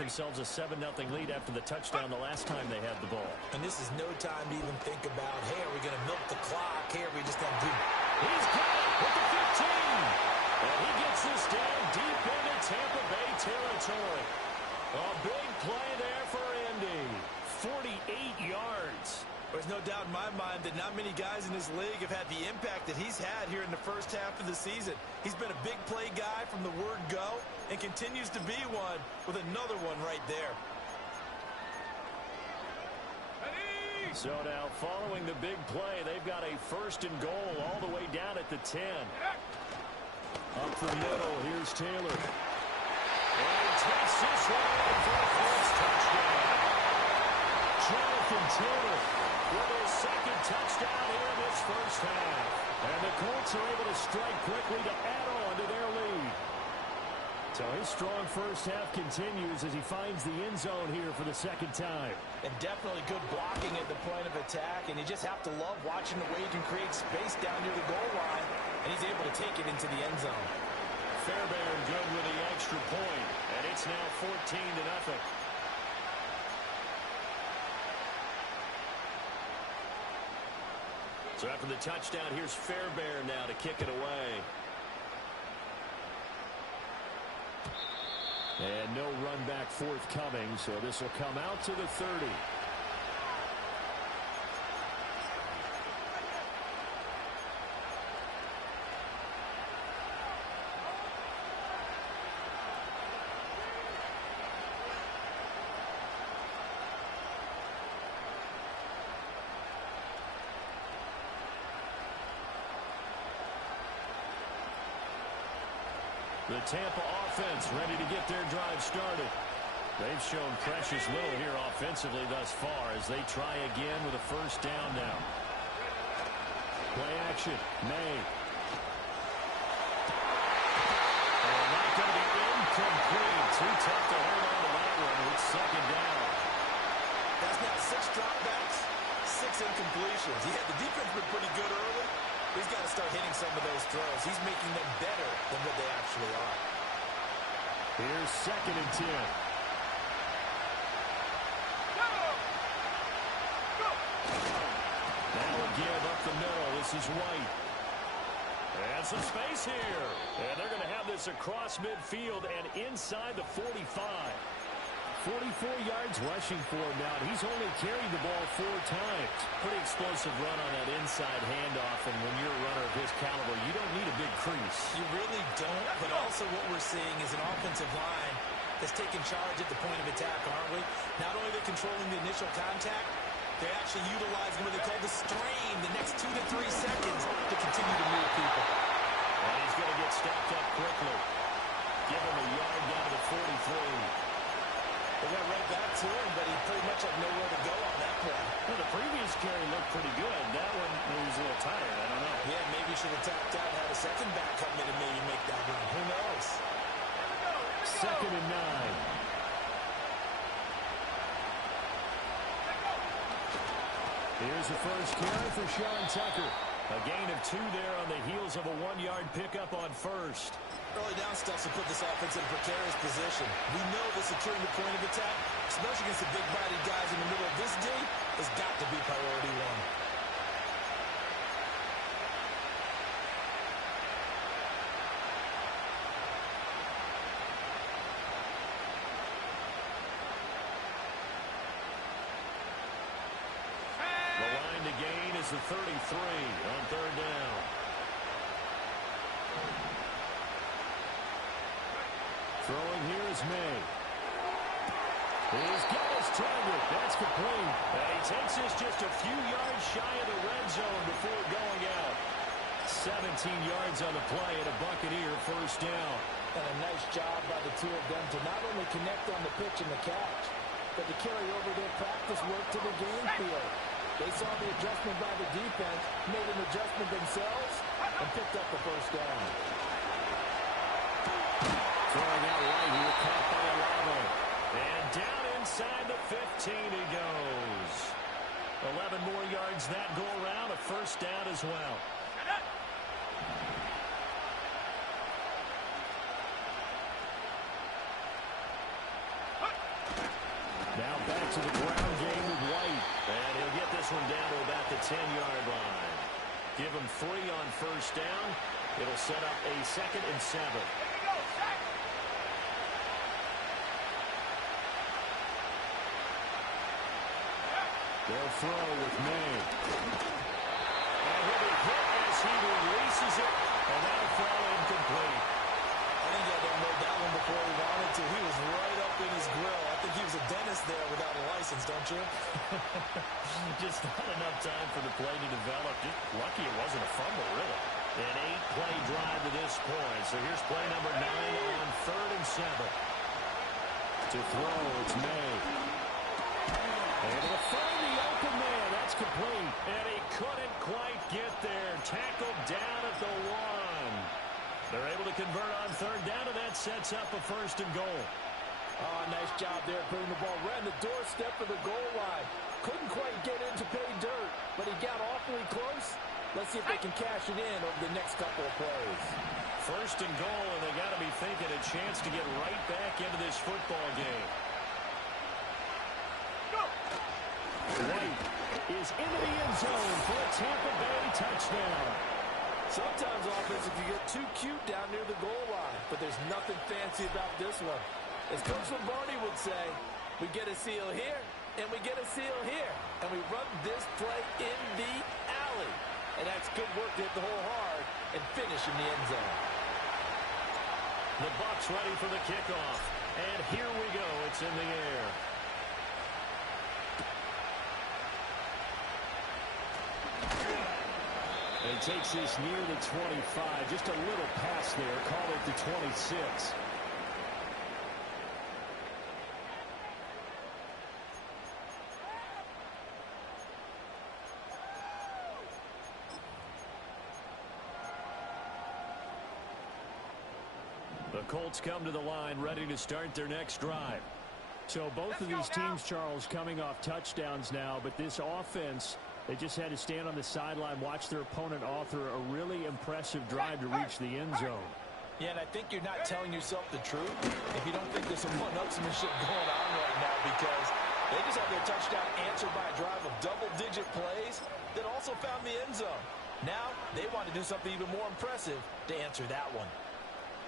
themselves a 7-0 lead after the touchdown the last time they had the ball. And this is no time to even think about, hey, are we going to milk the clock? Hey, are we just going to do... He's got it with the 15. And he gets this down deep into Tampa Bay territory. A big play there for Indy. 48 yards. There's no doubt in my mind that not many guys in this league have had the impact that he's had here in the first half of the season. He's been a big play guy from the word go and continues to be one with another one right there. So now following the big play, they've got a 1st and goal all the way down at the 10. Up the middle, here's Taylor. And he takes this one in for a first touchdown. Jonathan Taylor with his 2nd touchdown here in this first half. And the Colts are able to strike quickly to add on to their lead. So his strong first half continues as he finds the end zone here for the 2nd time. And definitely good blocking at the point of attack. And you just have to love watching the way he can create space down near the goal line. And he's able to take it into the end zone. Fairbairn good with the extra point. And it's now 14-0. So after the touchdown, here's Fairbairn now to kick it away. And no run back forthcoming, so this will come out to the 30. The Tampa offense ready to get their drive started. They've shown precious little here offensively thus far as they try again with a 1st down now. Play action. May. And not going to be incomplete. Too tough to hold on to that one. It's 2nd down. That's now 6 dropbacks, 6 incompletions. Yeah, the defense been pretty good early. He's got to start hitting some of those throws. He's making them better than what they actually are. Here's 2nd and 10. Now a give up the middle. This is White. And some space here. And they're going to have this across midfield and inside the 45. 44 yards rushing for him now. He's only carried the ball 4 times. Pretty explosive run on that inside handoff, and when you're a runner of his caliber, you don't need a big crease. You really don't, but also what we're seeing is an offensive line that's taking charge at the point of attack, aren't we? Not only are they controlling the initial contact, they're actually utilizing what they call the strain, the next 2 to 3 seconds to continue to move people. And he's going to get stopped up quickly. Give him a yard down to the 43. They got right back to him, but he pretty much had nowhere to go on that play. Well, the previous carry looked pretty good. That one, he was a little tired. I don't know. Yeah, maybe should have tapped out, had a second back come in and maybe make that run. Who knows? 2nd and 9. Here's the first carry for Sean Tucker. A gain of 2 there on the heels of a 1-yard pickup on 1st. Early down stuff to put this offense in a precarious position. We know that securing the point of attack, especially against the big-bodied guys in the middle of this D, has got to be priority 1. The 33 on 3rd down. Throwing here is May. He's got his target. That's complete. And he takes this just a few yards shy of the red zone before going out. 17 yards on the play and a Buccaneer 1st down. And a nice job by the 2 of them to not only connect on the pitch and the catch, but to carry over their practice work to the game field. They saw the adjustment by the defense, made an adjustment themselves, and picked up the 1st down. Throwing out right here, caught by Olave. And down inside the 15 he goes. 11 more yards that go around, a 1st down as well. Now back to the ground game with White. And he'll get this one down to about the 10-yard line. Give him 3 on first down. It'll set up a 2nd and 7. They'll throw with May. And he'll be hit as he releases it. And that'll fall incomplete. I think I don't know that one before he wanted to. He was right up in his grill. I think he was a dentist there without a license, don't you? Just not enough time for the play to develop. Just lucky it wasn't a fumble, really. An 8-play drive to this point. So here's play number 9 on 3rd and 7. To throw, it's May. Able to find the open man. That's complete. And he couldn't quite get there. Tackled down at the 1. They're able to convert on 3rd down, and that sets up a 1st and goal. Oh, nice job there putting the ball right on the doorstep of the goal line. Couldn't quite get in to pay dirt, but he got awfully close. Let's see if they can cash it in over the next couple of plays. 1st and goal, and they got to be thinking a chance to get right back into this football game. White is into the end zone for a Tampa Bay touchdown. Sometimes offenses can get too cute down near the goal line, but there's nothing fancy about this one. As Coach Lombardi would say, we get a seal here, and we get a seal here, and we run this play in the alley. And that's good work to hit the hole hard and finish in the end zone. The Bucs ready for the kickoff, and here we go. It's in the air. And takes this near the 25. Just a little pass there. Call it the 26. The Colts come to the line ready to start their next drive. So both of these teams, Charles, coming off touchdowns now, but this offense, they just had to stand on the sideline, watch their opponent author a really impressive drive to reach the end zone. Yeah, and I think you're not telling yourself the truth if you don't think there's some one-upsmanship going on right now, because they just had their touchdown answered by a drive of double-digit plays that also found the end zone. Now they want to do something even more impressive to answer that one.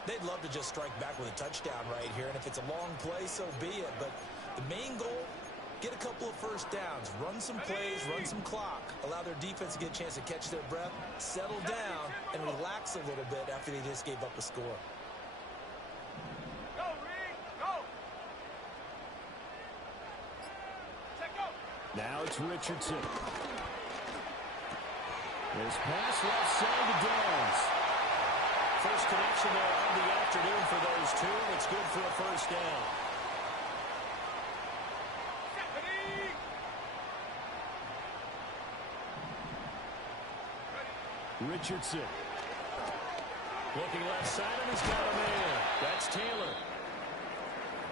They'd love to just strike back with a touchdown right here, and if it's a long play, so be it. But the main goal, get a couple of first downs, run some plays, run some clock, allow their defense to get a chance to catch their breath, settle down, and relax a little bit after they just gave up a score. Go, Reed, go! Check go! Now it's Richardson. His pass left side to Downs. First connection there of the afternoon for those two. It's good for a first down. Richardson. Looking left side, and he's got a man. That's Taylor.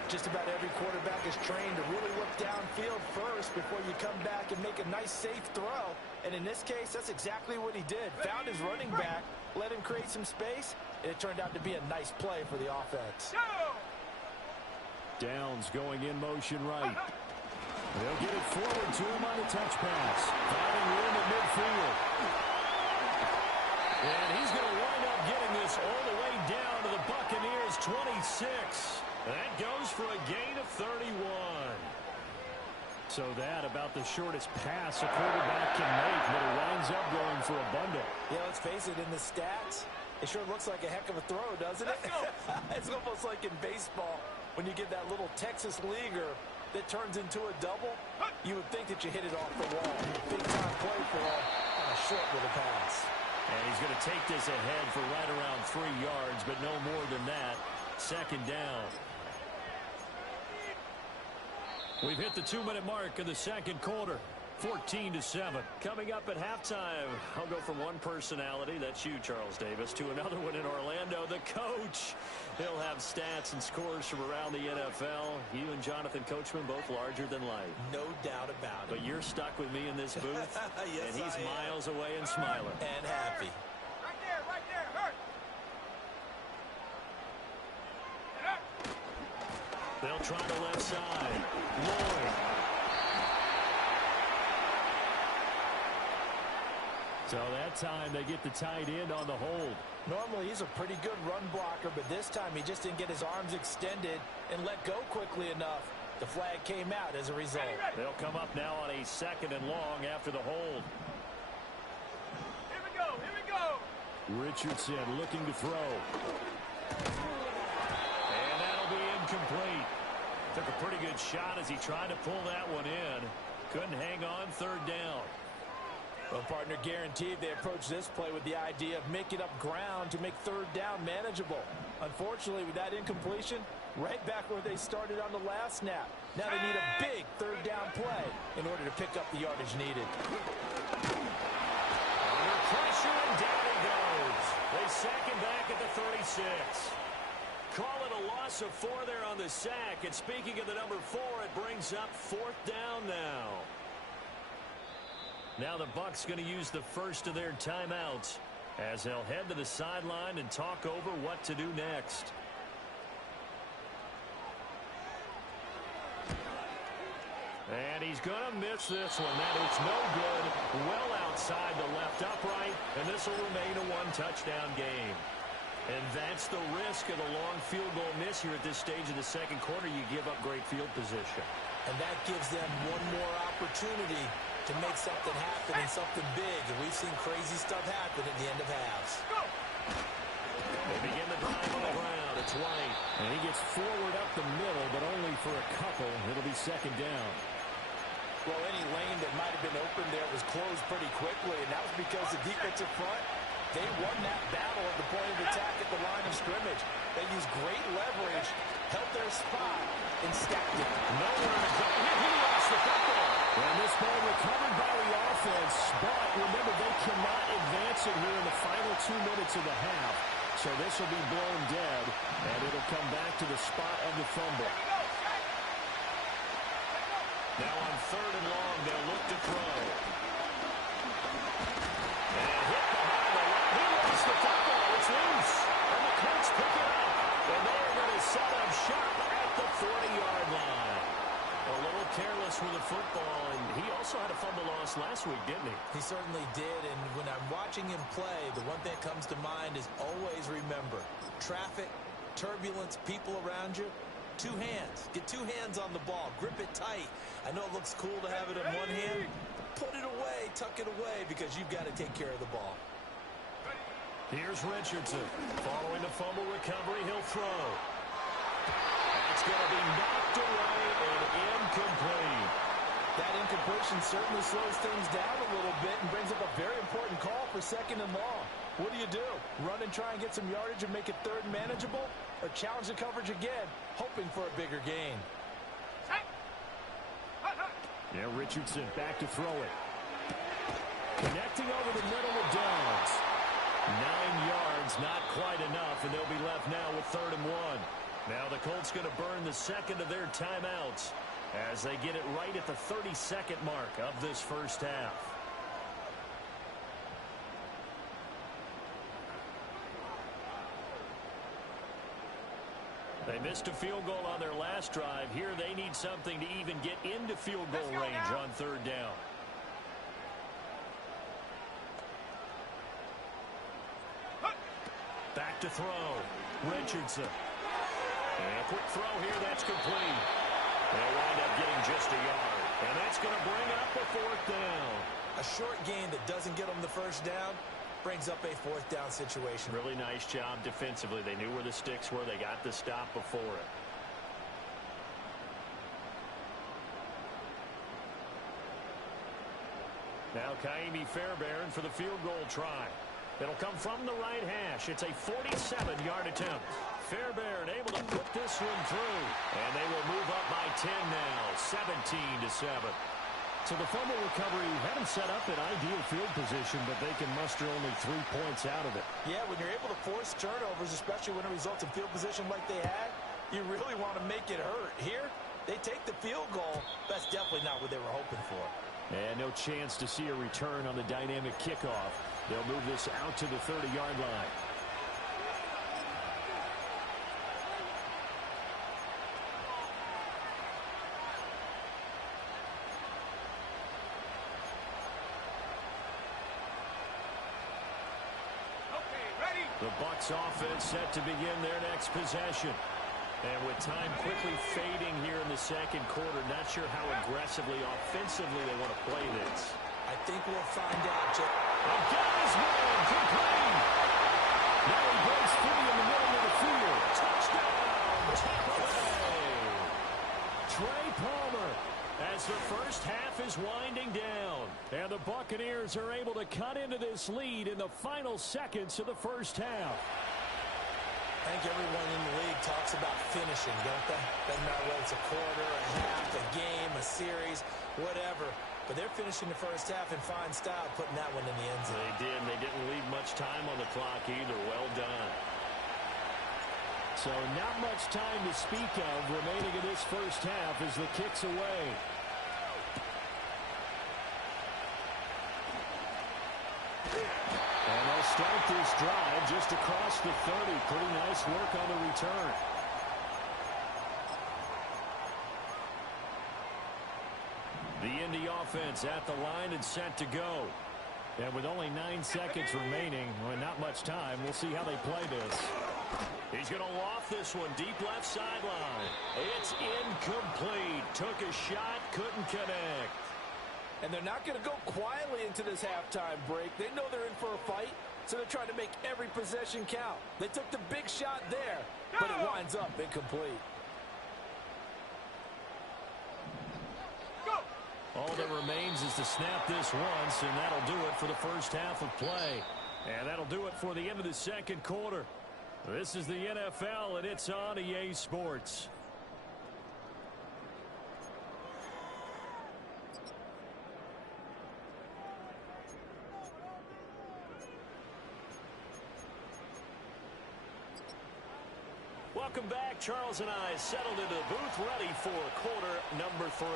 Just about every quarterback is trained to really look downfield first before you come back and make a nice, safe throw. And in this case, that's exactly what he did. Found his running back, let him create some space, and it turned out to be a nice play for the offense. Downs going in motion right. They'll get it forward to him on the touch pass. Finding room at midfield. And he's going to wind up getting this all the way down to the Buccaneers' 26. That goes for a gain of 31. So that about the shortest pass a quarterback can make, but it winds up going for a bundle. Yeah, let's face it, in the stats, it sure looks like a heck of a throw, doesn't it? It's almost like in baseball, when you get that little Texas leaguer that turns into a double, you would think that you hit it off the wall. Big time play for him on a short little pass. And he's going to take this ahead for right around 3 yards, but no more than that. Second down. We've hit the 2-minute mark of the second quarter. 14-7. Coming up at halftime, I'll go from one personality, that's you, Charles Davis, to another one in Orlando, the coach. He'll have stats and scores from around the NFL. You and Jonathan Coachman, both larger than life. No doubt about it. But you're stuck with me in this booth, yes, and he's miles away and smiling. And happy. Right there, hurt! They'll try the left side. Lloyd So that time they get the tight end on the hold. Normally he's a pretty good run blocker, but this time he just didn't get his arms extended and let go quickly enough. The flag came out as a result. They'll come up now on a 2nd and long after the hold. Here we go, here we go. Richardson looking to throw. And that'll be incomplete. Took a pretty good shot as he tried to pull that one in. Couldn't hang on 3rd down. Well, partner, guaranteed they approach this play with the idea of making up ground to make 3rd down manageable. Unfortunately, with that incompletion, right back where they started on the last snap. Now they need a big 3rd down play in order to pick up the yardage needed. Under pressure, and down he goes. They sack him back at the 36. Call it a loss of 4 there on the sack. And speaking of the number 4, it brings up 4th down now. Now the Bucs going to use the first of their timeouts as they'll head to the sideline and talk over what to do next. And he's going to miss this one. That is no good. Well outside the left upright, and this will remain a 1-touchdown game. And that's the risk of the long field goal miss here at this stage of the 2nd quarter. You give up great field position. And that gives them one more opportunity to make something happen and something big. And we've seen crazy stuff happen at the end of halves. They begin the drive on the ground. It's White. And he gets forward up the middle, but only for a couple. It'll be 2nd down. Well, any lane that might have been open there was closed pretty quickly, and that was because the defensive front, they won that battle at the point of attack at the line of scrimmage. They used great leverage, held their spot, and stacked it. Nowhere to go. He lost the football. And this ball recovered by the offense, but remember, they cannot advance it here in the final 2 minutes of the half. So this will be blown dead, and it'll come back to the spot of the fumble. Now on 3rd and long, they'll look to throw. And hit behind the line. He lost the football. It's loose. And the Colts pick it up. And they're going to set up shop at the 40-yard line. A little careless with the football, and he also had a fumble loss last week, didn't he? He certainly did, and when I'm watching him play, the one thing that comes to mind is always remember, traffic, turbulence, people around you, 2 hands. Get 2 hands on the ball. Grip it tight. I know it looks cool to have it in one hand. Put it away, tuck it away, because you've got to take care of the ball. Here's Richardson. Following the fumble recovery, he'll throw. It's going to be knocked away and incomplete. That incompletion certainly slows things down a little bit and brings up a very important call for 2nd and long. What do? Run and try and get some yardage and make it 3rd manageable? Or challenge the coverage again, hoping for a bigger gain? Yeah, Richardson back to throw it. Connecting over the middle of Downs. 9 yards, not quite enough, and they'll be left now with 3rd and 1. Now the Colts going to burn the 2nd of their timeouts as they get it right at the 32nd mark of this first half. They missed a field goal on their last drive. Here they need something to even get into field goal range on 3rd down. Back to throw. Richardson. And a quick throw here. That's complete. They'll wind up getting just a yard. And that's going to bring up a 4th down. A short gain that doesn't get them the 1st down brings up a 4th down situation. Really nice job defensively. They knew where the sticks were. They got the stop before it. Now Kaimi Fairbairn for the field goal try. It'll come from the right hash. It's a 47-yard attempt. Fairbairn able to put this one through. And they will move up by 10 now, 17-7. So the fumble recovery had them set up in ideal field position, but they can muster only 3 points out of it. Yeah, when you're able to force turnovers, especially when it results in field position like they had, you really want to make it hurt. Here, they take the field goal. That's definitely not what they were hoping for. And no chance to see a return on the dynamic kickoff. They'll move this out to the 30-yard line. The Bucs offense set to begin their next possession. And with time quickly fading here in the second quarter, not sure how aggressively, offensively they want to play this. I think we'll find out, Jay. Again is one, complete. Now he breaks free in the middle of the field. Touchdown, Tampa Bay. Trey Palmer, as the first half is winding down. And the Buccaneers are able to cut into this lead in the final seconds of the first half. I think everyone in the league talks about finishing, don't they? Doesn't matter whether it's a quarter, a half, a game, a series, whatever. But they're finishing the first half in fine style, putting that one in the end zone. They did. They didn't leave much time on the clock either. Well done. So not much time to speak of remaining in this first half as the kick's away. And they'll start this drive just across the 30. Pretty nice work on the return. The Indy offense at the line and set to go. And with only 9 seconds remaining, well, not much time, we'll see how they play this. He's going to loft this one deep left sideline. It's incomplete. Took a shot, couldn't connect. And they're not going to go quietly into this halftime break. They know they're in for a fight, so they're trying to make every possession count. They took the big shot there, but it winds up incomplete. All that remains is to snap this once, and that'll do it for the first half of play. And that'll do it for the end of the second quarter. This is the NFL, and it's on EA Sports. Welcome back. Charles and I settled into the booth ready for quarter number 3.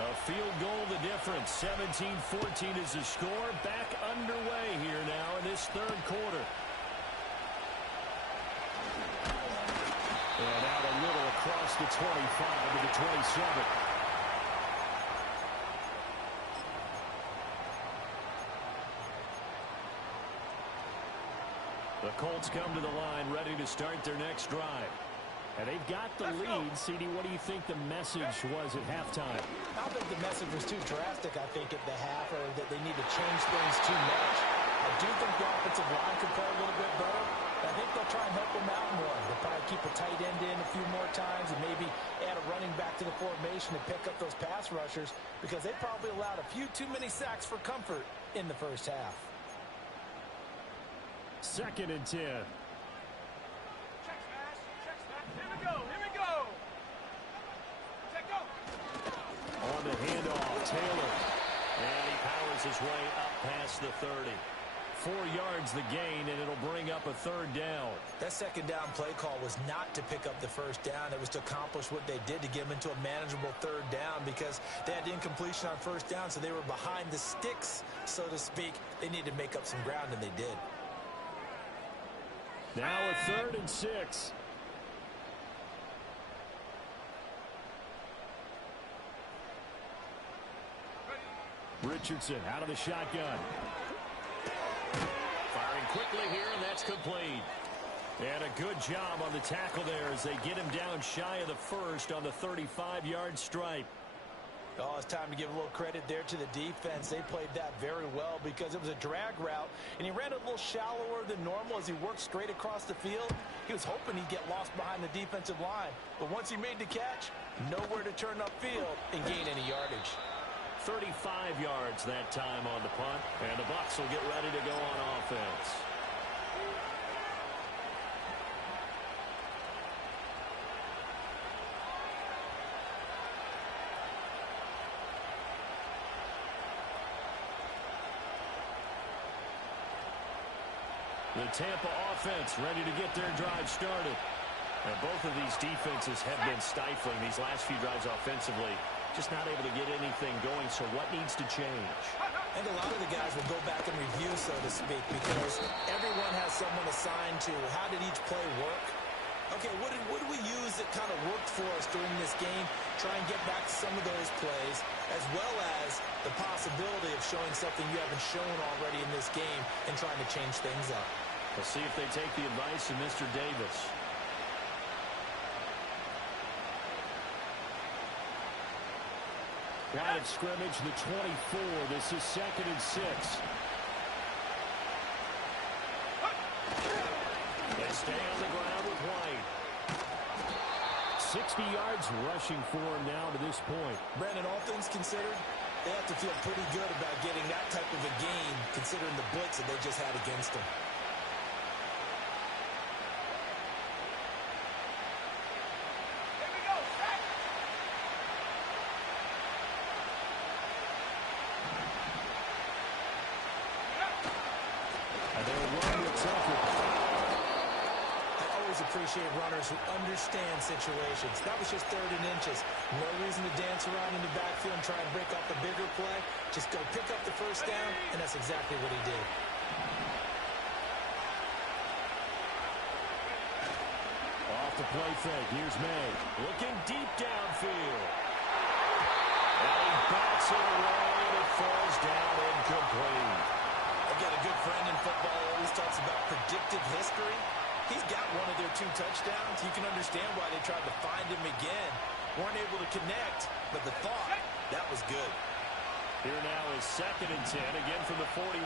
A field goal the difference. 17-14 is the score. Back underway here now in this third quarter. And out a little across the 25 to the 27. The Colts come to the line ready to start their next drive. And they've got the lead. CD, what do you think the message was at halftime? I don't think the message was too drastic, I think, at the half, or that they need to change things too much. I do think the offensive line could play a little bit better. I think they'll try and help them out more. They'll probably keep a tight end in a few more times and maybe add a running back to the formation to pick up those pass rushers, because they probably allowed a few too many sacks for comfort in the first half. 2nd and 10. On the handoff, Taylor. And he powers his way up past the 30. 4 yards the gain, and it'll bring up a third down. That second down play call was not to pick up the first down. It was to accomplish what they did, to get them into a manageable third down, because they had incompletion on first down, so they were behind the sticks, so to speak. They needed to make up some ground, and they did. Now a 3rd and 6. Richardson out of the shotgun. Firing quickly here, and that's complete. And a good job on the tackle there as they get him down shy of the first on the 35-yard stripe. Oh, it's time to give a little credit there to the defense. They played that very well because it was a drag route, and he ran a little shallower than normal as he worked straight across the field. He was hoping he'd get lost behind the defensive line, but once he made the catch, nowhere to turn upfield and gain any yardage. 35 yards that time on the punt, and the Bucs will get ready to go on offense. The Tampa offense ready to get their drive started. And both of these defenses have been stifling these last few drives offensively. Just not able to get anything going, so what needs to change? I think a lot of the guys will go back and review, so to speak, because everyone has someone assigned to how did each play work. Okay, what do we use that kind of worked for us during this game? Try and get back to some of those plays, as well as the possibility of showing something you haven't shown already in this game and trying to change things up. We'll see if they take the advice of Mr. Davis. Line of scrimmage, the 24. This is 2nd and 6. They stay on the ground with White. 60 yards rushing for him now to this point. Brandon, all things considered, they have to feel pretty good about getting that type of a game, considering the blitz that they just had against them. Appreciate runners who understand situations. That was just 3rd and inches. No reason to dance around in the backfield and try and break off the bigger play. Just go pick up the first down, and that's exactly what he did. Off the play fake. Here's May. Looking deep downfield. And he bats it away, and it falls down incomplete. Again, a good friend in football always talks about predictive history. He's got one of their 2 touchdowns. You can understand why they tried to find him again. Weren't able to connect, but the thought, that was good. Here now is 2nd and 10, again from the 41.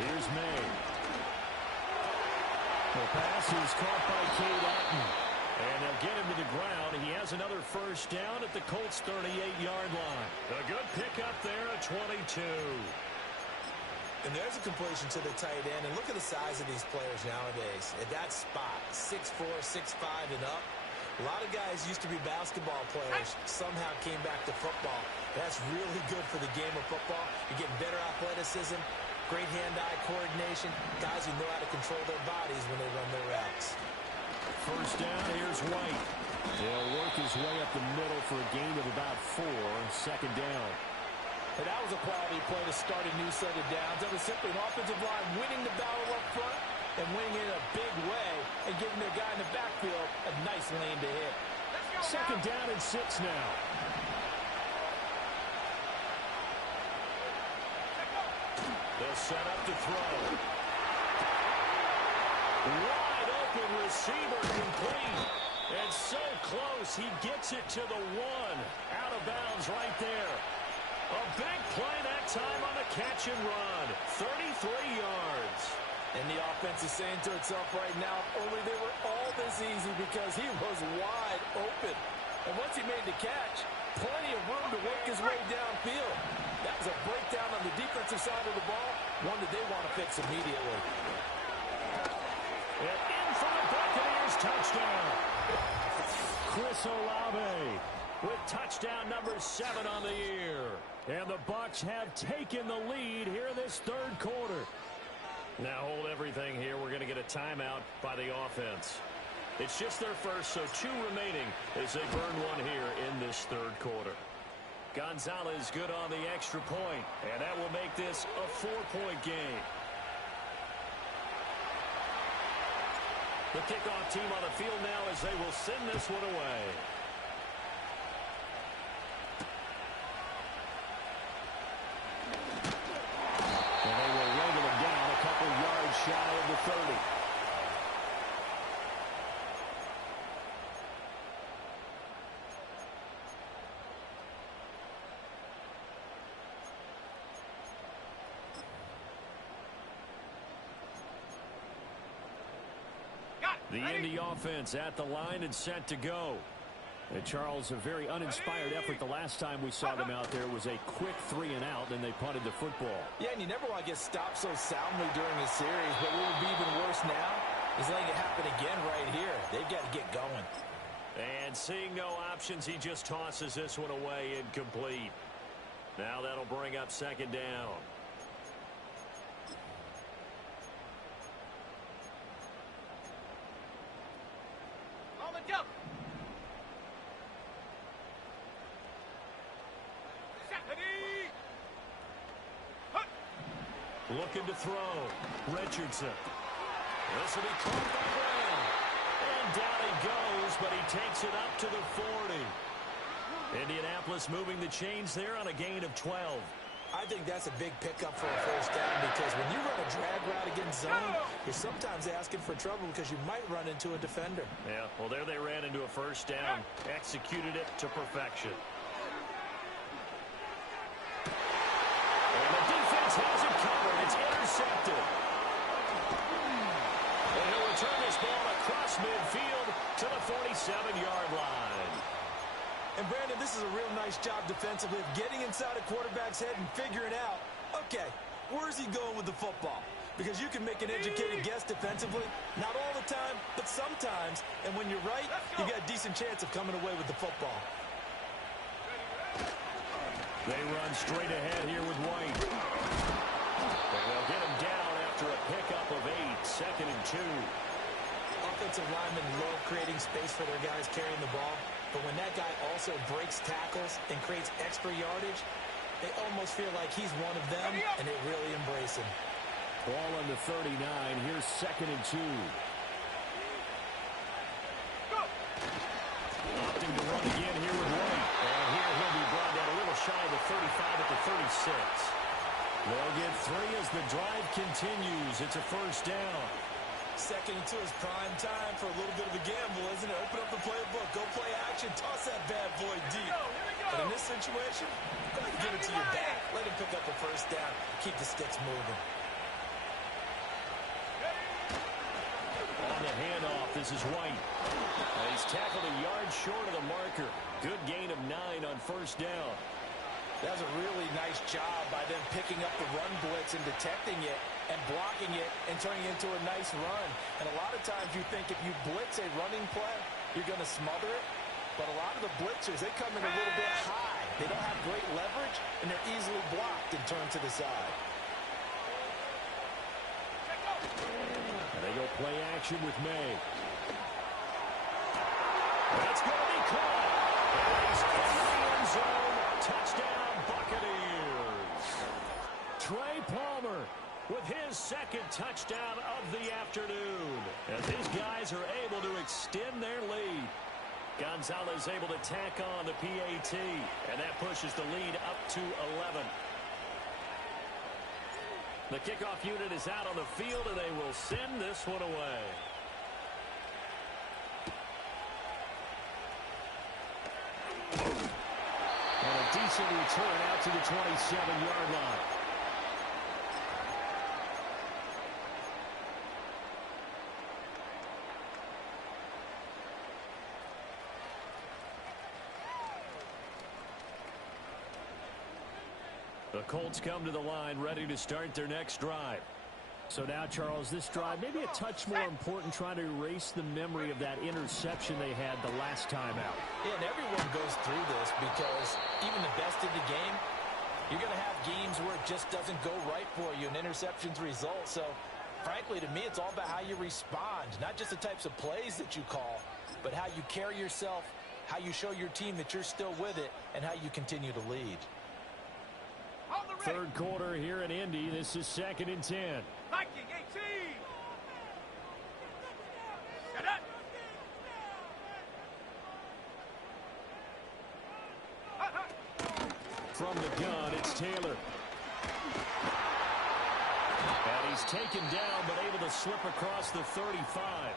Here's May. The pass is caught by Cade Otton. And they'll get him to the ground. He has another first down at the Colts' 38-yard line. A good pickup there at 22. And there's a completion to the tight end. And look at the size of these players nowadays. At that spot, 6'4", 6'5", and up. A lot of guys used to be basketball players, somehow came back to football. That's really good for the game of football. You're getting better athleticism, great hand-eye coordination, guys who know how to control their bodies when they run their routes. First down, here's White. He'll work his way up the middle for a gain of about 4. 2nd down. And that was a quality play to start a new set of downs. That was simply an offensive line winning the battle up front and winning it in a big way and giving their guy in the backfield a nice lane to hit. 2nd down and 6 now. They'll set up to throw. Wide open receiver complete. And so close, he gets it to the 1. Out of bounds right there. A big play that time on the catch and run. 33 yards. And the offense is saying to itself right now, only they were all this easy because he was wide open. And once he made the catch, plenty of room to work his way downfield. That was a breakdown on the defensive side of the ball, one that they want to fix immediately. And in for the Buccaneers, touchdown. Chris Olave with touchdown number 7 on the year. And the Bucs have taken the lead here in this 3rd quarter. Now hold everything here. We're going to get a timeout by the offense. It's just their first, so 2 remaining as they burn one here in this 3rd quarter. Gonzalez good on the extra point, and that will make this a 4-point game. The kickoff team on the field now as they will send this one away. And they will wrangle him down a couple yards shy of the 30. The Indy offense at the line and set to go. And Charles, a very uninspired effort the last time we saw them out there was a quick 3 and out, and they punted the football. Yeah, and you never want to get stopped so soundly during a series, but what would be even worse now is letting it happen again right here. They've got to get going. And seeing no options, he just tosses this one away incomplete. Now that'll bring up 2nd down. looking to throw. Richardson. This will be caught by Brown. And down he goes, but he takes it up to the 40. Indianapolis moving the chains there on a gain of 12. I think that's a big pickup for a first down because when you run a drag route against zone, you're sometimes asking for trouble because you might run into a defender. Yeah, well, there they ran into a first down. Executed it to perfection. And the defense has it covered. It's intercepted. And he'll return this ball across midfield to the 47-yard line. And, Brandon, this is a real nice job defensively of getting inside a quarterback's head and figuring out, okay, where's he going with the football? Because you can make an educated guess defensively, not all the time, but sometimes. And when you're right, you got a decent chance of coming away with the football. They run straight ahead here with White. And they'll get him down after a pickup of 8, 2nd and 2. Offensive linemen love creating space for their guys carrying the ball. But when that guy also breaks tackles and creates extra yardage, they almost feel like he's one of them, and they really embrace him. Ball on the 39. Here's 2nd and 2. Opting to run again here with White. And here he'll be brought down a little shy of the 35 at the 36. They'll get 3 as the drive continues. It's a first down. 2nd and 2 is prime time for a little bit of a gamble, isn't it? Open up the playbook, go play action, toss that bad boy deep. But in this situation, go ahead and give it to your back. Let him pick up a first down. Keep the sticks moving. On the handoff, this is White. And he's tackled a yard short of the marker. Good gain of 9 on first down. That was a really nice job by them picking up the run blitz and detecting it and blocking it and turning it into a nice run. And a lot of times you think if you blitz a running play, you're going to smother it. But a lot of the blitzers, they come in a little bit high. They don't have great leverage, and they're easily blocked and turned to the side. And they go play action with May. That's going to be caught. And he's in the end zone. Touchdown, Buccaneers. Trey Palmer with his 2nd touchdown of the afternoon, as his guys are able to extend their lead. Gonzalez able to tack on the PAT, and that pushes the lead up to 11. The kickoff unit is out on the field, and they will send this one away. And a decent return out to the 27-yard line. The Colts come to the line ready to start their next drive. So now, Charles, this drive maybe a touch more important, trying to erase the memory of that interception they had the last time out. Yeah, and everyone goes through this because even the best in the game, you're going to have games where it just doesn't go right for you, and interceptions result. So, frankly, to me, it's all about how you respond, not just the types of plays that you call, but how you carry yourself, how you show your team that you're still with it, and how you continue to lead. Third quarter here in Indy. This is 2nd and 10. Viking 18. Set up. From the gun, it's Taylor. And he's taken down, but able to slip across the 35.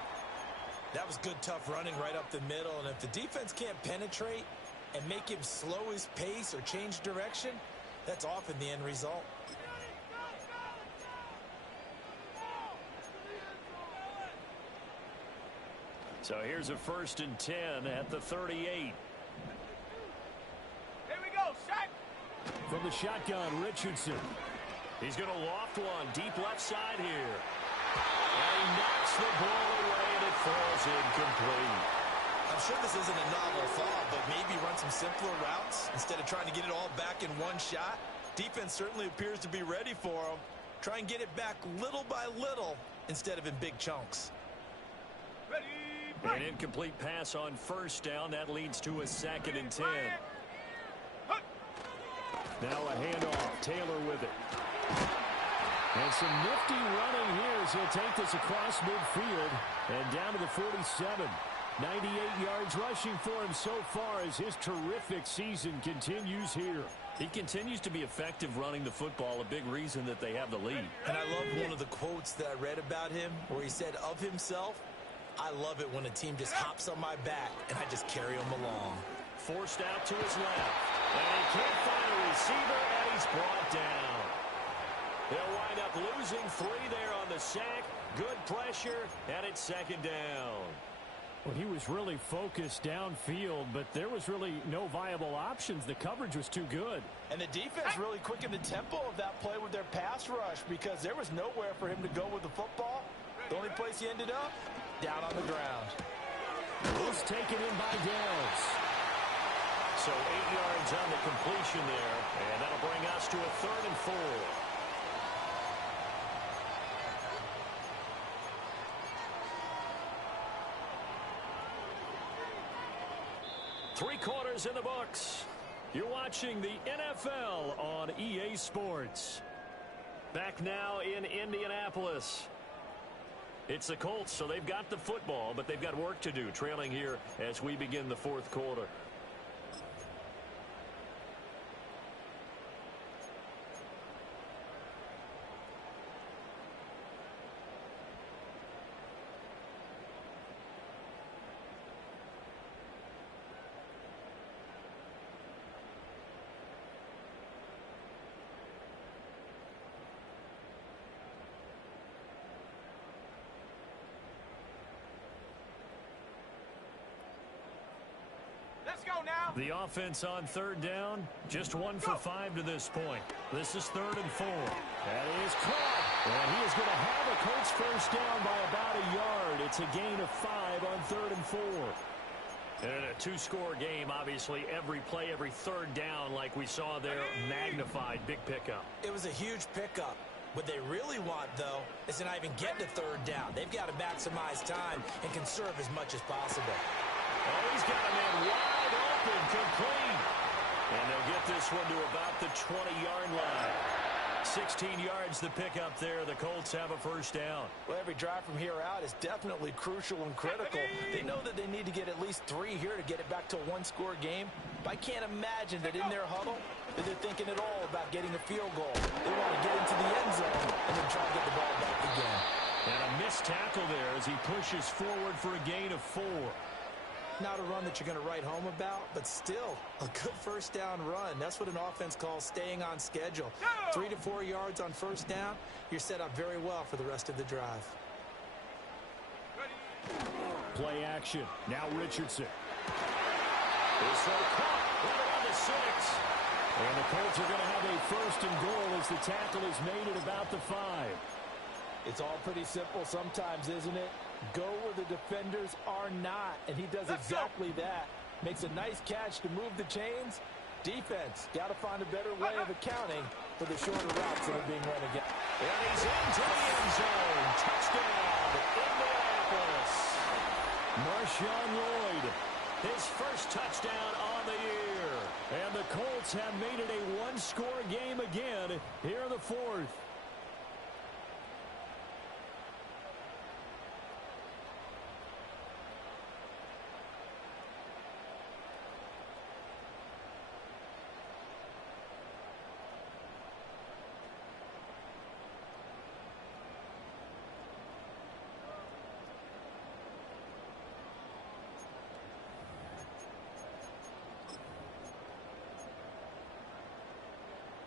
That was good, tough running right up the middle. And if the defense can't penetrate and make him slow his pace or change direction, that's often the end result. So here's a 1st and 10 at the 38. Here we go, shot. From the shotgun, Richardson. He's going to loft one deep left side here. And he knocks the ball away, and it falls incomplete. I'm sure this isn't a novel thought, but maybe run some simpler routes instead of trying to get it all back in one shot. Defense certainly appears to be ready for him. Try and get it back little by little instead of in big chunks. Ready, An incomplete pass on first down. That leads to a 2nd and 10. Now a handoff. Taylor with it. And some nifty running here as he'll take this across midfield and down to the 47. 98 yards rushing for him so far as his terrific season continues here. He continues to be effective running the football, a big reason that they have the lead. And I love one of the quotes that I read about him where he said of himself, "I love it when a team just hops on my back and I just carry them along." Forced out to his left. And he can't find a receiver, and he's brought down. They'll wind up losing 3 there on the sack. Good pressure, and it's second down. Well, he was really focused downfield, but there was really no viable options. The coverage was too good. And the defense really quickened the tempo of that play with their pass rush because there was nowhere for him to go with the football. The only place he ended up, down on the ground. He's taken in by Downs. So 8 yards on the completion there, and that'll bring us to a 3rd and 4. Three quarters in the books. You're watching the NFL on EA Sports. Back now in Indianapolis. It's the Colts, so they've got the football, but they've got work to do, trailing here as we begin the 4th quarter. Let's go now. The offense on 3rd down, just 1 for 5 to this point. This is 3rd and 4. That is caught. And he is going to have a Colts first down by about a yard. It's a gain of 5 on 3rd and 4. And a 2-score game, obviously, every play, every 3rd down, like we saw there, magnified, big pickup. It was a huge pickup. What they really want, though, is to not even get to 3rd down. They've got to maximize time and conserve as much as possible. Oh, he's got a man wide open, complete. And they'll get this one to about the 20-yard line. 16 yards the pickup there. The Colts have a first down. Well, every drive from here out is definitely crucial and critical. They know that they need to get at least 3 here to get it back to a 1-score game. But I can't imagine that in their huddle that they're thinking at all about getting a field goal. They want to get into the end zone and then try to get the ball back again. And a missed tackle there as he pushes forward for a gain of 4. Not a run that you're going to write home about, but still a good first down run. That's what an offense calls staying on schedule. 3 to 4 yards on first down, you're set up very well for the rest of the drive. Play action. Now Richardson. This one caught. Right on the 6. And the Colts are going to have a first and goal as the tackle is made at about the 5. It's all pretty simple sometimes, isn't it? Go where the defenders are not, and he does exactly that. Makes a nice catch to move the chains. Defense, got to find a better way of accounting for the shorter routes that are being run again. And he's into the end zone. Touchdown, Indianapolis. Marshawn Lloyd, his first touchdown on the year. And the Colts have made it a 1-score game again here in the 4th.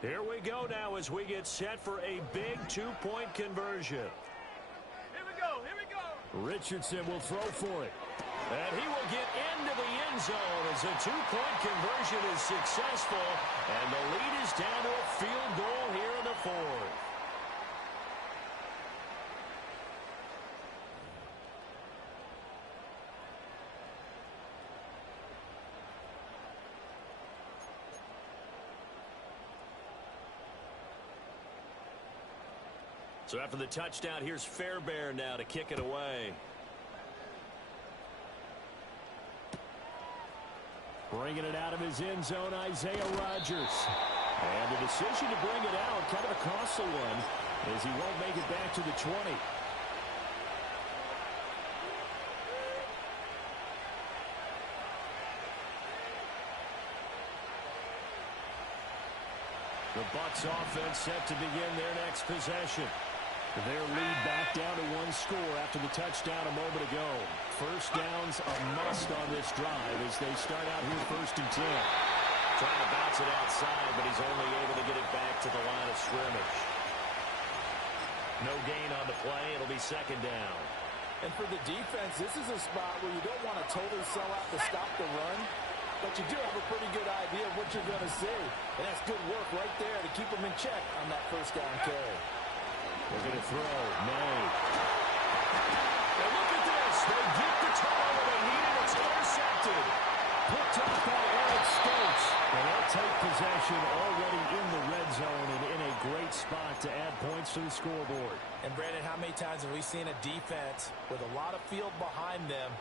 Here we go now as we get set for a big 2-point conversion. Here we go. Here we go. Richardson will throw for it. And he will get into the end zone as a 2-point conversion is successful. And the lead is down to a field goal here in the 4th. So after the touchdown, here's Fairbairn now to kick it away. Bringing it out of his end zone, Isaiah Rodgers. And the decision to bring it out, kind of a costly one. as he won't make it back to the 20. The Bucs offense set to begin their next possession. Their lead back down to one score after the touchdown a moment ago. First down's a must on this drive as they start out here 1st and 10. Trying to bounce it outside, but he's only able to get it back to the line of scrimmage. No gain on the play. It'll be 2nd down. And for the defense, this is a spot where you don't want to totally sell out to stop the run, but you do have a pretty good idea of what you're going to see. And that's good work right there to keep them in check on that 1st down carry. They're going to throw. May. Now look at this. They get the turnover they needed. It's intercepted. Picked up by Eric Stokes. And they'll take possession already in the red zone and in a great spot to add points to the scoreboard. And Brandon, how many times have we seen a defense with a lot of field behind them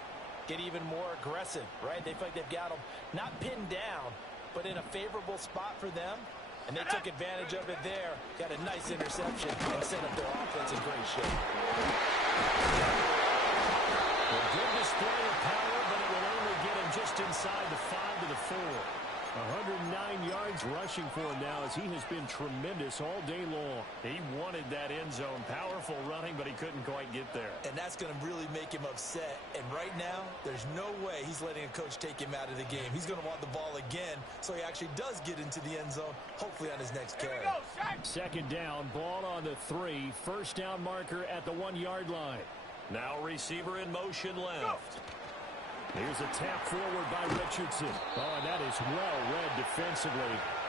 get even more aggressive, right? They feel like they've got them not pinned down, but in a favorable spot for them. And they took advantage of it there. Got a nice interception and set up their offense in great shape. A good display of power, but it will only get him just inside the 5 to the 4. 109 yards rushing for him now as he has been tremendous all day long. He wanted that end zone. Powerful running, but he couldn't quite get there. And that's going to really make him upset. And right now, there's no way he's letting a coach take him out of the game. He's going to want the ball again, so he actually does get into the end zone, hopefully on his next carry. 2nd down, ball on the 3. 1st down marker at the 1-yard line. Now receiver in motion left. Here's a tap forward by Richardson. Oh, and that is well read defensively.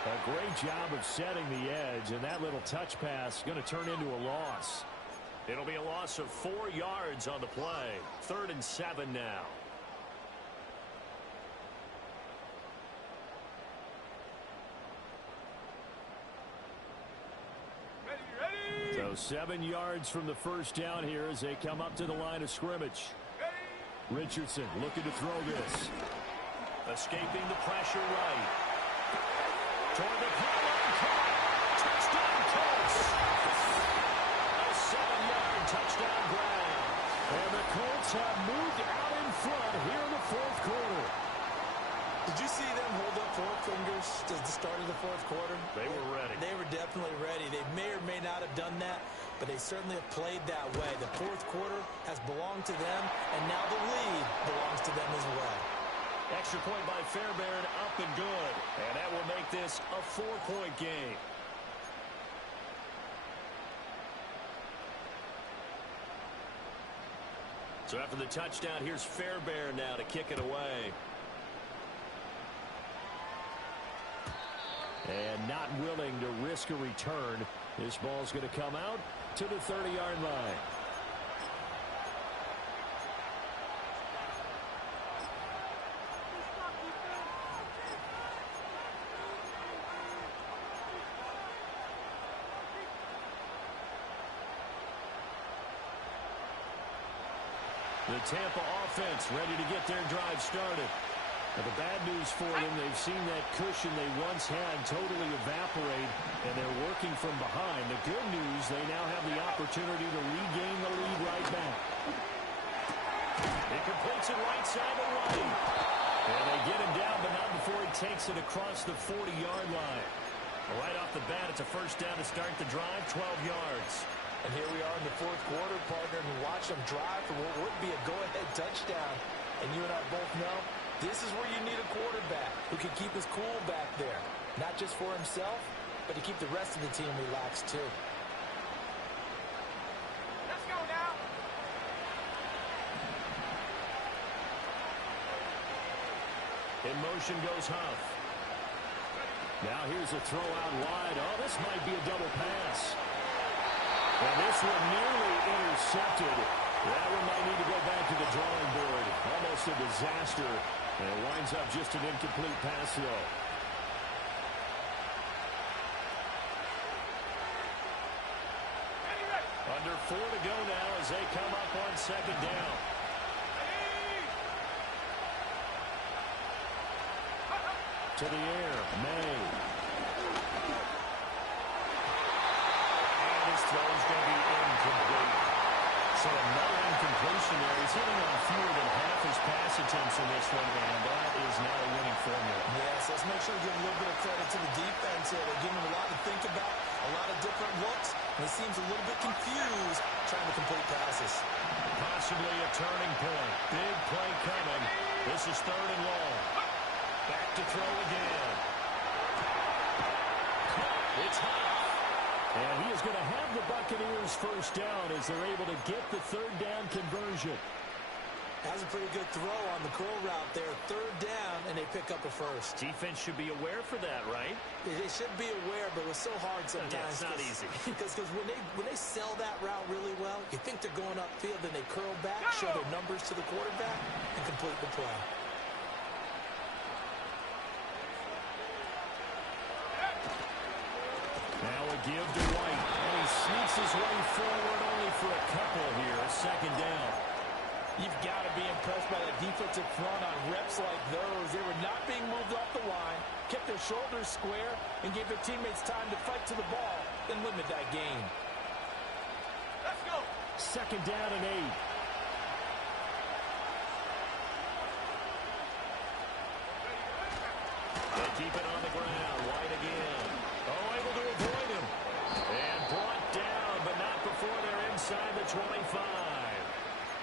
A great job of setting the edge, and that little touch pass going to turn into a loss. It'll be a loss of 4 yards on the play. 3rd and 7 now. Ready. So 7 yards from the 1st down here as they come up to the line of scrimmage. Richardson looking to throw this. Escaping the pressure right. Toward the pylon. Touchdown Colts. A 7-yard touchdown ground. And the Colts have moved out in front here in the 4th quarter. Did you see them hold up forefingers at the start of the 4th quarter? They were ready. They were definitely ready. They may or may not have done that, but they certainly have played that way. The 4th quarter has belonged to them, and now the lead belongs to them as well. Extra point by Fairbairn, up and good. And that will make this a 4-point game. So after the touchdown, here's Fairbairn now to kick it away. And not willing to risk a return. This ball's going to come out to the 30-yard line. The Tampa offense ready to get their drive started. Now, the bad news for them, they've seen that cushion they once had totally evaporate, and they're working from behind. The good news, they now have the opportunity to regain the lead right back. It completes it right side to right. And they get him down, but not before he takes it across the 40-yard line. Right off the bat, it's a 1st down to start the drive, 12 yards. And here we are in the 4th quarter, partner, and watch them drive for what would be a go-ahead touchdown. And you and I both know this is where you need a quarterback who can keep his cool back there. Not just for himself, but to keep the rest of the team relaxed too. Let's go now. In motion goes Huff. Now here's a throw out wide. Oh, this might be a double pass. And this one nearly intercepted. That one might need to go back to the drawing board. Almost a disaster. And it winds up just an incomplete pass throw. Under 4 to go now as they come up on 2nd down. To the air, May. And this throw is going to be incomplete. So another incompletion there. He's hitting on fewer than half his pass attempts in this one, and that is not a winning formula. Yes, let's make sure to give a little bit of credit to the defense here. They're giving him a lot to think about, a lot of different looks, and he seems a little bit confused trying to complete passes. Possibly a turning point. Big play coming. This is 3rd and long. Back to throw again. It's high. And he is going to have the Buccaneers first down as they're able to get the 3rd down conversion. That's a pretty good throw on the curl route there. 3rd down, and they pick up a first. Defense should be aware for that, right? They should be aware, but it's so hard sometimes. Yeah, it's not easy. Because when they sell that route really well, you think they're going upfield, then they curl back, show their numbers to the quarterback, and complete the play. Now a give to White, and he sneaks his way forward only for a couple here. 2nd down. You've got to be impressed by that defensive front on reps like those. They were not being moved off the line, kept their shoulders square, and gave their teammates time to fight to the ball and limit that gain. Let's go. 2nd down and 8. They keep it on the ground. White again. Oh, able to avoid him. And brought down, but not before they're inside the 25.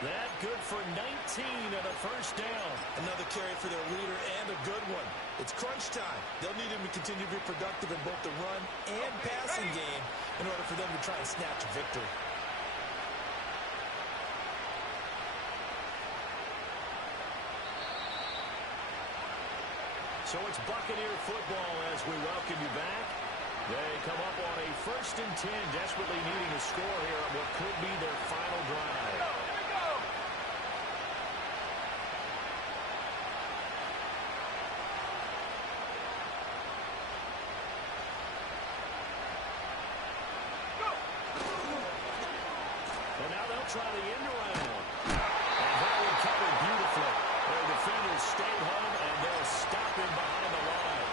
That good for 19 and a first down. Another carry for their leader and a good one. It's crunch time. They'll need him to continue to be productive in both the run and passing game in order for them to try and snatch a victory. So it's Buccaneer football as we welcome you back. They come up on a 1st and 10, desperately needing a score here on what could be their final drive. And now they'll try the end around. And Howard covered beautifully. Their defenders stayed home, and they'll stop him behind the line.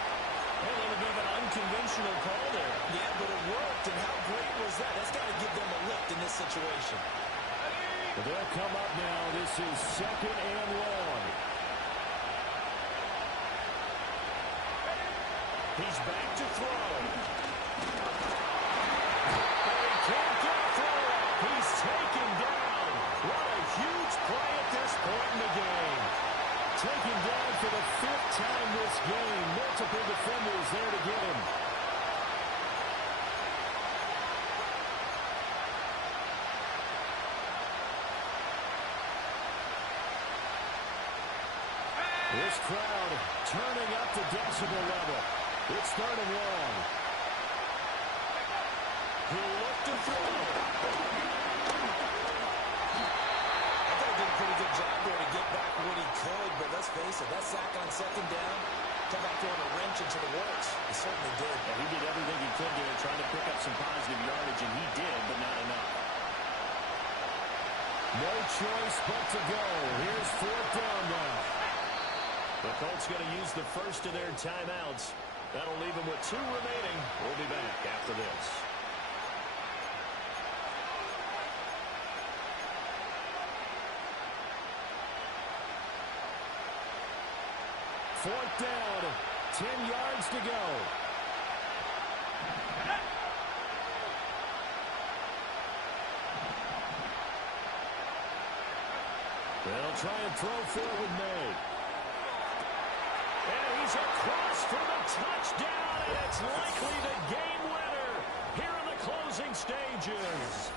Hey, a little bit of an unconventional call there. Yeah, but it worked, and how great was that? That's got to give them a lift in this situation. But they'll come up now. This is 2nd and long. He's back to throw. He can't get a throw off. He's taken down. What a huge play at this point in the game. Taken down for the 5th time this game. Multiple defenders there to get him. This crowd turning up the decibel level. It's 3rd and long. He'll look to throw. I thought he did a pretty good job there to get back what he could, but let's face it, that sack on 2nd down, come back throwing a wrench into the works. He certainly did. And he did everything he could there, trying to pick up some positive yardage, and he did, but not enough. No choice but to go. Here's 4th down now. The Colts going to use the first of their timeouts. That'll leave them with 2 remaining. We'll be back after this. Fourth down, 10 yards to go. They'll try and throw forward May. And he's across for the touchdown, and it's likely the game winner here in the closing stages.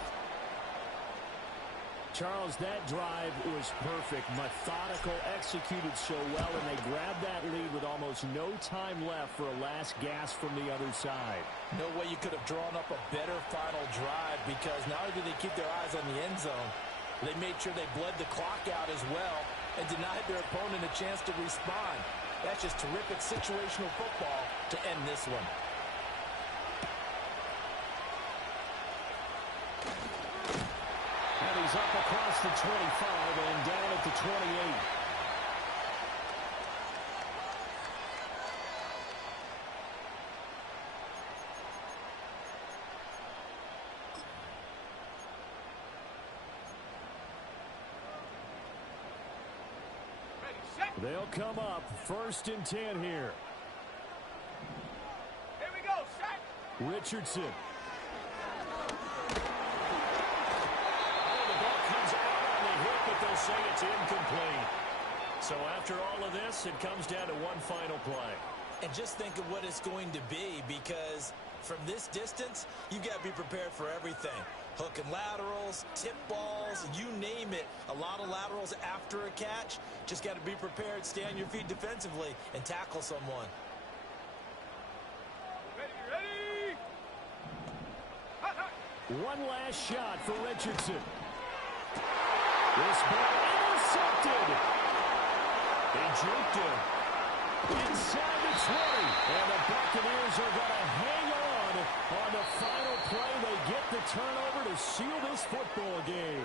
Charles, that drive was perfect, methodical, executed so well, and they grabbed that lead with almost no time left for a last gasp from the other side. No way you could have drawn up a better final drive, because not only did they keep their eyes on the end zone, they made sure they bled the clock out as well and denied their opponent a chance to respond. That's just terrific situational football to end this one. And he's up across the 25 and down at the 28. They'll come up 1st and 10 here. Here we go, set. Richardson. Oh, the ball comes out on the hit, but they'll say it's incomplete. So after all of this, it comes down to one final play. And just think of what it's going to be, because from this distance, you've got to be prepared for everything. Hook and laterals, tip balls, you name it. A lot of laterals after a catch. Just got to be prepared, stay on your feet defensively, and tackle someone. Ready. Hot, hot. One last shot for Richardson. This ball intercepted. They juked him. Inside the 20. And the Buccaneers are going to hang on the final play. They get the turnover to seal this football game.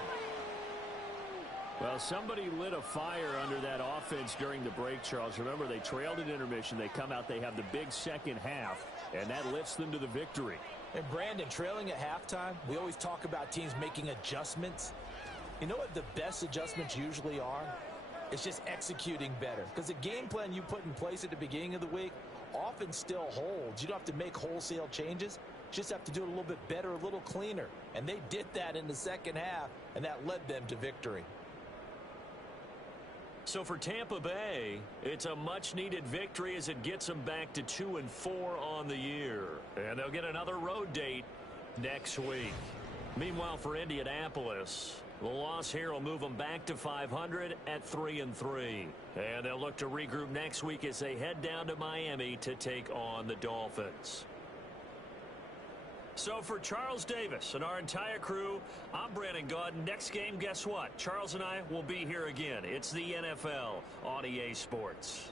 Well, somebody lit a fire under that offense during the break, Charles. Remember, they trailed at intermission. They come out, they have the big second half, and that lifts them to the victory. And Brandon, trailing at halftime, we always talk about teams making adjustments. You know what the best adjustments usually are? It's just executing better. Because the game plan you put in place at the beginning of the week often still holds. You don't have to make wholesale changes. You just have to do it a little bit better, a little cleaner. And they did that in the second half, and that led them to victory. So for Tampa Bay, it's a much-needed victory as it gets them back to 2-4 on the year. And they'll get another road date next week. Meanwhile, for Indianapolis, the loss here will move them back to 500 at 3-3. And they'll look to regroup next week as they head down to Miami to take on the Dolphins. So for Charles Davis and our entire crew, I'm Brandon Gaudin. Next game, guess what? Charles and I will be here again. It's the NFL on EA Sports.